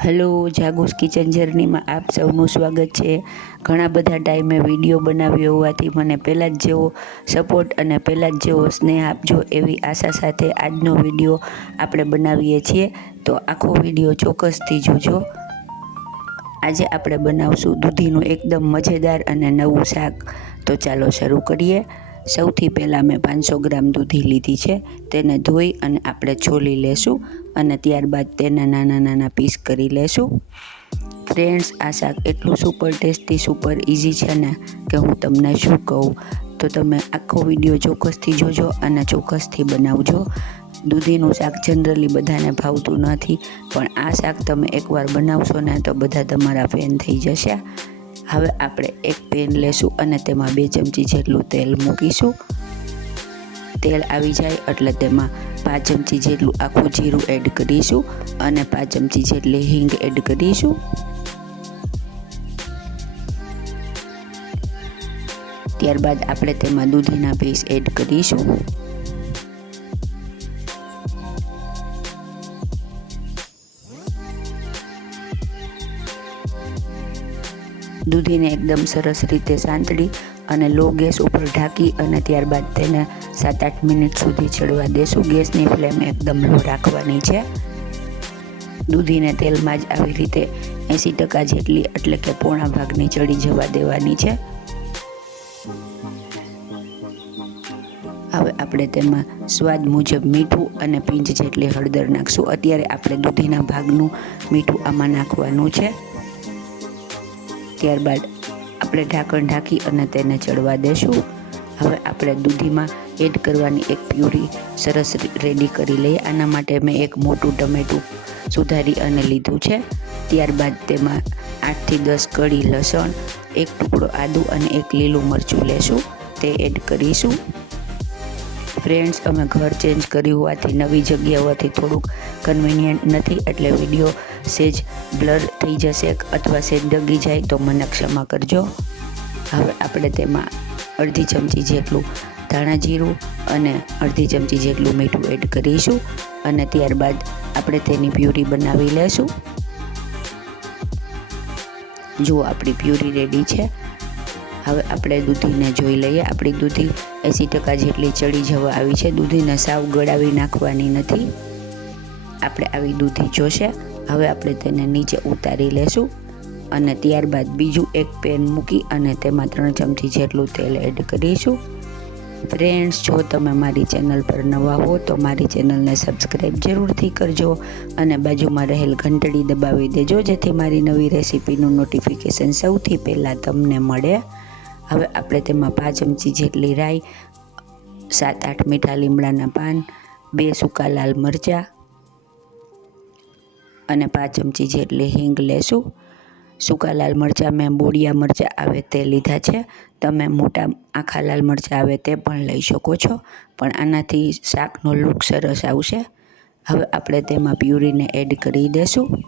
Hello, જાગુસ kitchen જર્નીમાં આપ સૌનું સ્વાગત છે. ઘણા બધા ટાઈમે વિડીયો બનાવ્યો હોવાથી મને પહેલાં જ જેવો સપોર્ટ અને પહેલાં જ જેવો સ્નેહ આપજો એવી આશા સાથે આજનો વિડીયો આપણે બનાવીએ છીએ. તો આખો વિડીયો ચોક્કસથી જોજો. આજે આપણે બનાવશું દૂધીનું એકદમ મજેદાર અને નવું શાક. તો ચાલો શરૂ કરીએ. સૌથી પહેલાં મેં 500 ગ્રામ દૂધી લીધી છે. તેને ધોઈ અને આપણે છોલી લેશું અને ત્યારબાદ તેના નાના નાના પીસ કરી લેશું. ફ્રેન્ડ્સ, આ શાક એટલું સુપર ટેસ્ટી, સુપર ઇઝી છે ને કે હું તમને શું કહું. તો તમે આખો વિડીયો ચોક્કસથી જોજો અને ચોક્કસથી બનાવજો. દૂધીનું શાક જનરલી બધાને ભાવતું નથી, પણ આ શાક તમે એકવાર બનાવશો ને તો બધા તમારા ફેન થઈ જશે. હવે આપણે એક પેન લેશું અને તેમાં 2 ચમચી જેટલું તેલ મૂકીશું. તેલ આવી જાય એટલે તેમાં 5 ચમચી જેટલું આખું જીરું એડ કરીશું અને 5 ચમચી જેટલી હિંગ એડ કરીશું. ત્યારબાદ આપણે તેમાં દૂધીના પીસ એડ કરીશું. દૂધીને એકદમ સરસ રીતે સાંતળી અને લો ગેસ ઉપર ઢાંકી અને ત્યારબાદ તેને 7-8 મિનિટ સુધી ચડવા દેશું. ગેસની ફ્લેમ એકદમ લો રાખવાની છે. દૂધીને તેલમાં જ આવી રીતે 80% જેટલી એટલે કે પોણા ભાગની ચડી જવા દેવાની છે. હવે આપણે તેમાં સ્વાદ મુજબ મીઠું અને પિંચ જેટલી હળદર નાખશું. અત્યારે આપણે દૂધીના ભાગનું મીઠું આમાં નાખવાનું છે. ત્યારબાદ આપણે ઢાંકણ ઢાંકી અને તેને ચડવા દેશું. હવે આપણે દૂધીમાં એડ કરવાની એક પ્યુરી સરસ રેડી કરી લઈએ. આના માટે મેં એક મોટું ટમેટું સુધારી અને લીધું છે. ત્યારબાદ તેમાં 8 થી 10 કળી લસણ, એક ટુકડો આદુ અને એક લીલું મરચું લેશું. તે એડ કરીશું. ફ્રેન્ડ્સ, અમે ઘર ચેન્જ કર્યું હોવાથી નવી જગ્યા હોવાથી થોડુંક કન્વિનિયન્ટ નથી, એટલે વિડીયો સેજ બ્લર થઈ જશે અથવા સેજ ડગી જાય તો મને ક્ષમા કરજો. હવે આપણે તેમાં અડધી ચમચી જેટલું ધાણા જીરું અને અડધી ચમચી જેટલું મીઠું એડ કરીશું અને ત્યારબાદ આપણે તેની પ્યુરી બનાવી લેશું. જુઓ, આપણી પ્યુરી રેડી છે. હવે આપણે દૂધીને જોઈ લઈએ. આપણી દૂધી 80% જેટલી ચડી જવા આવી છે. દૂધીને સાવ ગળાવી નાખવાની નથી. આપણે આવી દૂધી જોશે. હવે આપણે તેને નીચે ઉતારી લેશું અને ત્યારબાદ બીજું એક પેન મૂકી અને તેમાં 3 ચમચી જેટલું તેલ એડ કરીશું. ફ્રેન્ડ્સ, જો તમે મારી ચેનલ પર નવા હો તો મારી ચેનલને સબસ્ક્રાઈબ જરૂરથી કરજો અને બાજુમાં રહેલ ઘંટડી દબાવી દેજો, જેથી મારી નવી રેસીપીનું નોટિફિકેશન સૌથી પહેલાં તમને મળે. હવે આપણે તેમાં 5 ચમચી જેટલી રાઈ, 7-8 મીઠા લીમડાના પાન, 2 સૂકા લાલ મરચાં અને 5 ચમચી જેટલી હિંગ લેશું. સૂકા લાલ મરચાં મેં બોડિયા મરચાં આવે તે લીધા છે. તમે મોટા આખા લાલ મરચાં આવે તે પણ લઈ શકો છો, પણ આનાથી શાકનો લુક સરસ આવશે. હવે આપણે તેમાં પ્યુરીને એડ કરી દેશું.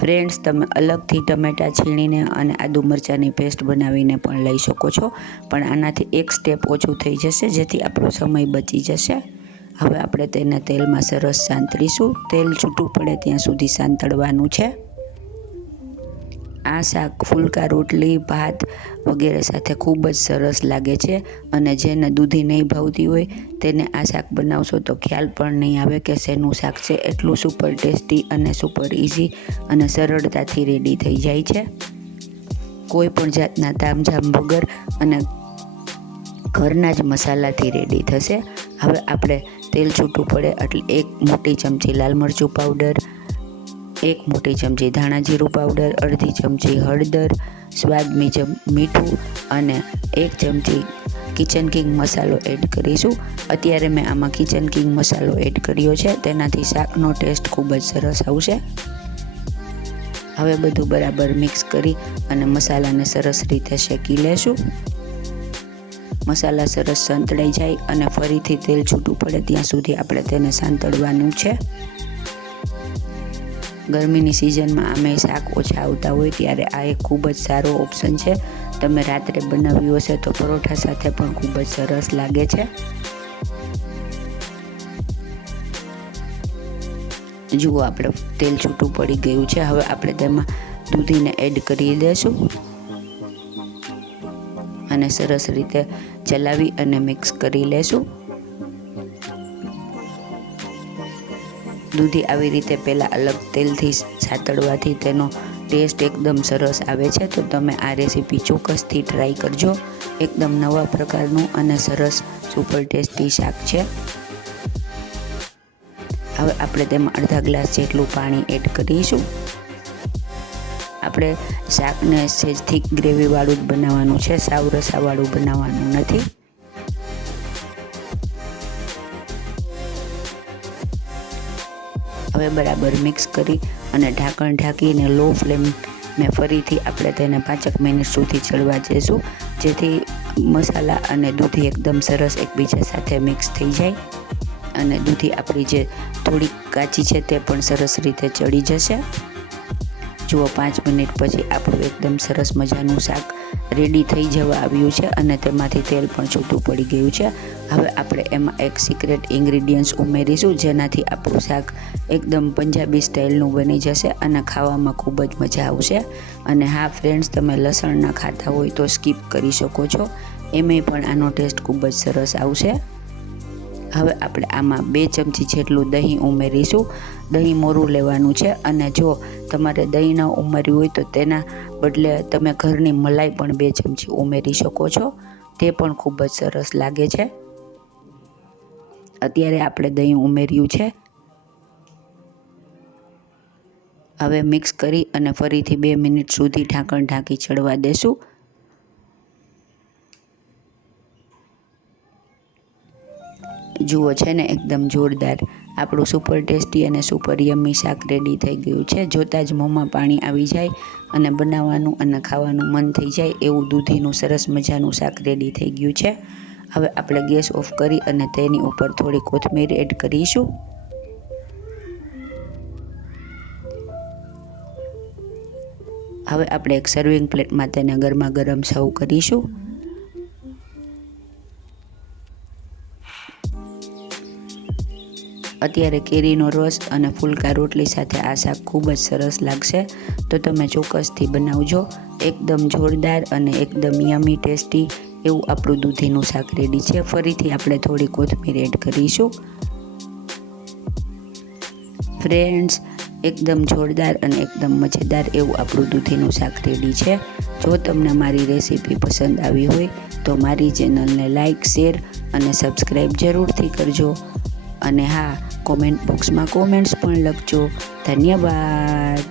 ફ્રેન્ડ્સ, તમે અલગથી ટમેટાં છીણીને અને આદુ મરચાંની પેસ્ટ બનાવીને પણ લઈ શકો છો, પણ આનાથી એક સ્ટેપ ઓછું થઈ જશે, જેથી આપણો સમય બચી જશે. હવે આપણે તેને તેલમાં સરસ સાંતળીશું. તેલ છૂટું પડે ત્યાં સુધી સાંતળવાનું છે. આ શાક ફુલકા, રોટલી, ભાત વગેરે સાથે ખૂબ જ સરસ લાગે છે અને જેને દૂધી નહીં ભાવતી હોય તેને આ શાક બનાવશો તો ખ્યાલ પણ નહીં આવે કે શેનું શાક છે. એટલું સુપર ટેસ્ટી અને સુપર ઇઝી અને સરળતાથી રેડી થઈ જાય છે. કોઈ પણ જાતના તામઝામ વગર અને ઘરના જ મસાલાથી રેડી થશે. હવે આપણે તેલ છૂટું પડે એટલે 1 મોટી ચમચી લાલ મરચું પાવડર, 1 મોટી ચમચી ધાણા જીરું પાવડર, અડધી ચમચી હળદર, સ્વાદ મુજબ મીઠું અને 1 ચમચી કિચન કિંગ મસાલો એડ કરીશું. અત્યારે મેં આમાં કિચન કિંગ મસાલો એડ કર્યો છે. તેનાથી શાકનો ટેસ્ટ ખૂબ જ સરસ આવશે. હવે બધું બરાબર મિક્સ કરી અને મસાલાને સરસ રીતે શેકી લેશું. મસાલા સરસ સંતળાઈ જાય અને ફરીથી તેલ છૂટું પડે ત્યાં સુધી આપણે તેને સાંતળવાનું છે. ગરમીની સિઝનમાં આમે શાક ઓછા આવતા હોય ત્યારે આ એક ખૂબ જ સારો ઓપ્શન છે. તમે રાત્રે બનાવ્યું હશે તો પરોઠા સાથે પણ ખૂબ જ સરસ લાગે છે. જુઓ આપણે તેલ છૂટું પડી ગયું છે. હવે આપણે તેમાં દૂધીને એડ કરી દઈશું અને સરસ રીતે ચલાવી અને મિક્સ કરી લેશું. દૂધી આવી રીતે પહેલાં અલગ તેલથી સાતળવાથી તેનો ટેસ્ટ એકદમ સરસ આવે છે. તો તમે આ રેસીપી ચોક્કસથી ટ્રાય કરજો. એકદમ નવા પ્રકારનું અને સરસ સુપર ટેસ્ટી શાક છે. હવે આપણે તેમાં અડધા ગ્લાસ જેટલું પાણી એડ કરીશું. આપણે શાકને સહેજ થીક ગ્રેવીવાળું જ બનાવવાનું છે, સાવ રસાવાળું બનાવવાનું નથી. હવે બરાબર મિક્સ કરી અને ઢાંકણ ઢાંકીને લો ફ્લેમે ફરીથી આપણે તેને 5 મિનિટ સુધી ચડવા દઈશું, જેથી મસાલા અને દૂધી એકદમ સરસ એકબીજા સાથે મિક્સ થઈ જાય અને દૂધી આપણી જે થોડી કાચી છે તે પણ સરસ રીતે ચડી જશે. જુઓ 5 મિનિટ પછી આપણું એકદમ સરસ મજાનું શાક રેડી થઈ જવા આવ્યું છે અને તેમાંથી તેલ પણ છૂટું પડી ગયું છે. હવે આપણે એમાં એક સિક્રેટ ઇન્ગ્રીડિયન્ટ્સ ઉમેરીશું, જેનાથી આપણું શાક એકદમ પંજાબી સ્ટાઇલનું બની જશે અને ખાવામાં ખૂબ જ મજા આવશે. અને હા ફ્રેન્ડ્સ, તમે લસણ ના ખાતા હોય તો સ્કીપ કરી શકો છો, એમાંય પણ આનો ટેસ્ટ ખૂબ જ સરસ આવશે. હવે આપણે આમાં 2 ચમચી જેટલું દહીં ઉમેરીશું. દહીં મોરું લેવાનું છે અને જો તમારે દહીં ન ઉમેર્યું હોય તો તેના બદલે તમે ઘરની મલાઈ પણ 2 ચમચી ઉમેરી શકો છો, તે પણ ખૂબ જ સરસ લાગે છે. અત્યારે આપણે દહીં ઉમેર્યું છે. હવે મિક્સ કરી અને ફરીથી 2 મિનિટ સુધી ઢાંકણ ઢાંકી ચડવા દેશું. જુઓ છે ને, એકદમ જોરદાર આપણું સુપર ટેસ્ટી અને સુપર યમ્મી શાક રેડી થઈ ગયું છે. જોતાં જ મોંમાં પાણી આવી જાય અને બનાવવાનું અને ખાવાનું મન થઈ જાય એવું દૂધીનું સરસ મજાનું શાક રેડી થઈ ગયું છે. હવે આપણે ગેસ ઓફ કરી અને તેની ઉપર થોડી કોથમીર એડ કરીશું. હવે આપણે એક સર્વિંગ પ્લેટમાં તેને ગરમા ગરમ સર્વ કરીશું. અત્યારે કેરીનો રસ અને ફુલકા રોટલી સાથે આ શાક ખૂબ જ સરસ લાગશે. તો તમે ચોક્કસથી બનાવજો. એકદમ જોરદાર અને એકદમ યમી ટેસ્ટી એવું આપણું દૂધીનું શાક રેડી છે. ફરીથી આપણે થોડી કોથમીર એડ કરીશું. ફ્રેન્ડ્સ, એકદમ જોરદાર અને એકદમ મજેદાર એવું આપણું દૂધીનું શાક રેડી છે. જો તમને મારી રેસીપી પસંદ આવી હોય તો મારી ચેનલને લાઇક, શેર અને સબસ્ક્રાઈબ જરૂરથી કરજો. અને હા, કોમેન્ટ બોક્સમાં કોમેન્ટ્સ પણ લખજો. ધન્યવાદ.